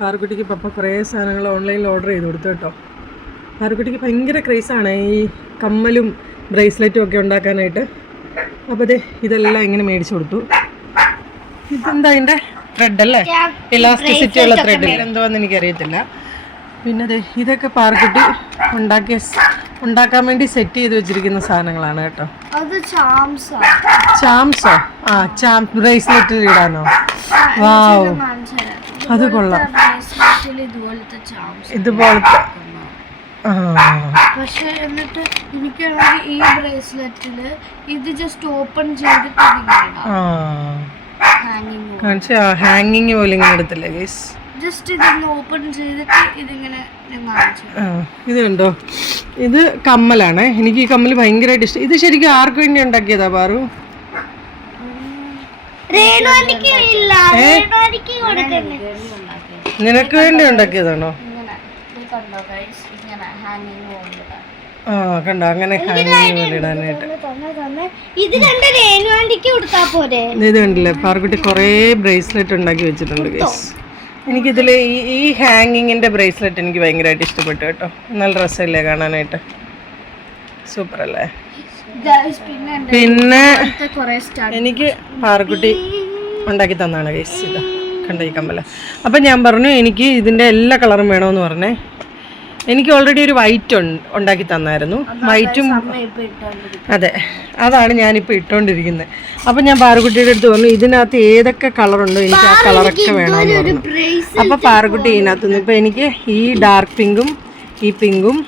പാറുക്കുട്ടിക്ക് പപ്പ കുറേ സാധനങ്ങൾ ഓൺലൈനിൽ ഓർഡർ ചെയ്ത് കൊടുത്തു കേട്ടോ. പാറുക്കുട്ടിക്ക് ഭയങ്കര ക്രേസാണ് ഈ കമ്മലും ബ്രേസ്ലെറ്റും ഒക്കെ ഉണ്ടാക്കാനായിട്ട്. അപ്പോൾ അതെ ഇതെല്ലാം ഇങ്ങനെ മേടിച്ചു കൊടുത്തു. ഇതെന്താ അതിൻ്റെ ത്രെഡ് അല്ലേ, ഇലാസ്റ്റിസിറ്റി ഉള്ള ത്രെഡ് എന്തോന്ന് എനിക്കറിയത്തില്ല. പിന്നെ അതെ ഇതൊക്കെ പാറുക്കുട്ടി ഉണ്ടാക്കാൻ വേണ്ടി സെറ്റ് ചെയ്ത് വെച്ചിരിക്കുന്ന സാധനങ്ങളാണ് കേട്ടോ. ചാംസോ? ആ ചാംസ് ബ്രേസ്ലെറ്റ് ഇടാനോ? വാവ്, അത് കൊള്ളാം. ഇതുപോലത്തെ പക്ഷെ എന്നിട്ട് എനിക്ക് ഈ ബ്രേസ്ലെറ്റില് ഇത് ജസ്റ്റ് ഓപ്പൺ ചെയ്തിട്ട് ഹാങ്ങിങ് പോലെ ഇങ്ങനെ എടുത്തില്ലേ ഗൈസ്? ജസ്റ്റ് ഇതൊന്ന് ഓപ്പൺ ചെയ്തിട്ട് ഇതിങ്ങനെ ഇത് കണ്ടോ, ഇത് കമ്മലാണ്. എനിക്ക് ഈ കമ്മൽ ഭയങ്കരമായിട്ട് ഇഷ്ടം. ഇത് ശരിക്കും ആർക്ക് വേണ്ടി ഉണ്ടാക്കിയതാ പാറു? നിനക്ക് വേണ്ടി ഉണ്ടാക്കിയതാണോ? ആ കണ്ടോ, അങ്ങനെ ഹാങ്ങിങ് പോലെ ഇടാനായിട്ട്. ഇത് കണ്ടില്ലേ, പാറുക്കുട്ടി കുറേ ബ്രേസ്ലെറ്റ് ഉണ്ടാക്കി വെച്ചിട്ടുണ്ട് ഗൈസ്. എനിക്കിതിൽ ഈ ഹാങ്ങിങ്ങിൻ്റെ ബ്രേസ്ലെറ്റ് എനിക്ക് ഭയങ്കരമായിട്ട് ഇഷ്ടപ്പെട്ടു കേട്ടോ. നല്ല രസമല്ലേ കാണാനായിട്ട്, സൂപ്പർ അല്ലേ? പിന്നെ എനിക്ക് പാറുക്കുട്ടി ഉണ്ടാക്കി തന്നാണ് ഗൈസ്. ഇതാ കണ്ടോ ഈ കമ്മല. അപ്പം ഞാൻ പറഞ്ഞു എനിക്ക് ഇതിൻ്റെ എല്ലാ കളറും വേണമെന്ന് പറഞ്ഞേ. എനിക്ക് ഓൾറെഡി ഒരു വൈറ്റ് ഉണ്ടാക്കി തന്നായിരുന്നു. വൈറ്റും അതെ, അതാണ് ഞാനിപ്പോൾ ഇട്ടുകൊണ്ടിരിക്കുന്നത്. അപ്പം ഞാൻ പാറുക്കുട്ടിയുടെ അടുത്ത് പറഞ്ഞു ഇതിനകത്ത് ഏതൊക്കെ കളറുണ്ടോ എനിക്ക് ആ കളറൊക്കെ വേണമെന്ന് പറഞ്ഞു. അപ്പോൾ പാറുക്കുട്ടി ഇതിനകത്ത് നിന്ന് ഇപ്പം എനിക്ക് ഈ ഡാർക്ക് പിങ്കും ഈ പിങ്കും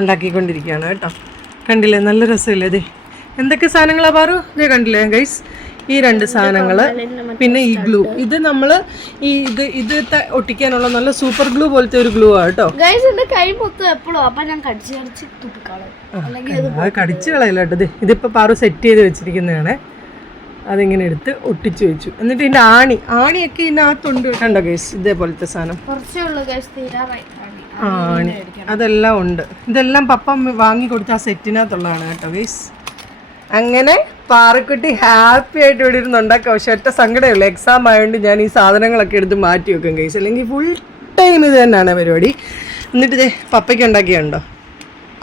ഉണ്ടാക്കിക്കൊണ്ടിരിക്കുകയാണ് കേട്ടോ. കണ്ടില്ലേ, നല്ല രസമില്ലേ? ഇത് എന്തൊക്കെ സാധനങ്ങളാണ് പാറു? ഇത് കണ്ടില്ലേ ഗൈസ്, ഈ രണ്ട് സാധനങ്ങൾ, പിന്നെ ഈ ഗ്ലൂ. ഇത് നമ്മൾ ഈ ഇത് ഒട്ടിക്കാനുള്ള നല്ല സൂപ്പർ ഗ്ലൂ പോലത്തെ ഒരു ഗ്ലൂ ആണ് കേട്ടോ. കടിച്ചു കളയില്ല കേട്ടോ. ഇതിപ്പോൾ പാറു സെറ്റ് ചെയ്ത് വെച്ചിരിക്കുന്നതാണ്. അതിങ്ങനെ എടുത്ത് ഒട്ടിച്ചു വെച്ചു. എന്നിട്ട് ഇതിൻ്റെ ആണിയൊക്കെ ഇതിനകത്തുണ്ട് കണ്ടോ ഗൈസ്, ഇതേപോലത്തെ സാധനം ആണി അതെല്ലാം ഉണ്ട്. ഇതെല്ലാം പപ്പ വാങ്ങി കൊടുത്ത ആ സെറ്റിനകത്തുള്ളതാണ് കേട്ടോ ഗൈസ്. അങ്ങനെ പാറുക്കുട്ടി ഹാപ്പി ആയിട്ട് ഇവിടെ ഇരുന്ന് ഉണ്ടാക്കാം. പക്ഷെ ഒറ്റ സങ്കടമുള്ളൂ, എക്സാം ആയതുകൊണ്ട് ഞാൻ ഈ സാധനങ്ങളൊക്കെ എടുത്ത് മാറ്റി വെക്കും ഗൈസ്, അല്ലെങ്കിൽ ഫുൾ ടൈം ഇത് തന്നെയാണ് പരിപാടി. എന്നിട്ട് ഇതേ പപ്പയ്ക്ക് ഉണ്ടാക്കിയുണ്ടോ.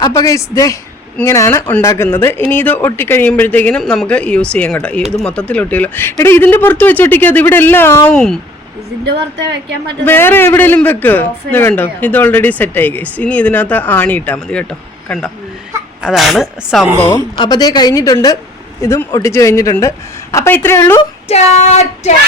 അപ്പോൾ ഗൈസ് ദേ ഇങ്ങനെയാണ് ഉണ്ടാക്കുന്നത്. ഇനി ഇത് ഒട്ടിക്കഴിയുമ്പോഴത്തേക്കിനും നമുക്ക് യൂസ് ചെയ്യാം കേട്ടോ. ഇത് മൊത്തത്തിൽ ഒട്ടിയല്ലോ. എടാ ഇതിൻ്റെ പുറത്ത് വെച്ച് ഒട്ടിക്കാതെ ഇവിടെ എല്ലാം ആവും. വേറെ എവിടെയെങ്കിലും വെക്ക്. ഇത് കണ്ടോ, ഇത് ഓൾറെഡി സെറ്റായി ഗൈസ്. ഇനി ഇതിനകത്ത് ആണി ഇട്ടാൽ മതി കേട്ടോ. കണ്ടോ, അതാണ് സംഭവം. അപ്പോൾ ദേ കഴിഞ്ഞിട്ടുണ്ട്, ഇതും ഒട്ടിച്ച് കഴിഞ്ഞിട്ടുണ്ട്. അപ്പോൾ ഇത്രയേ ഉള്ളൂ. ടാറ്റാ.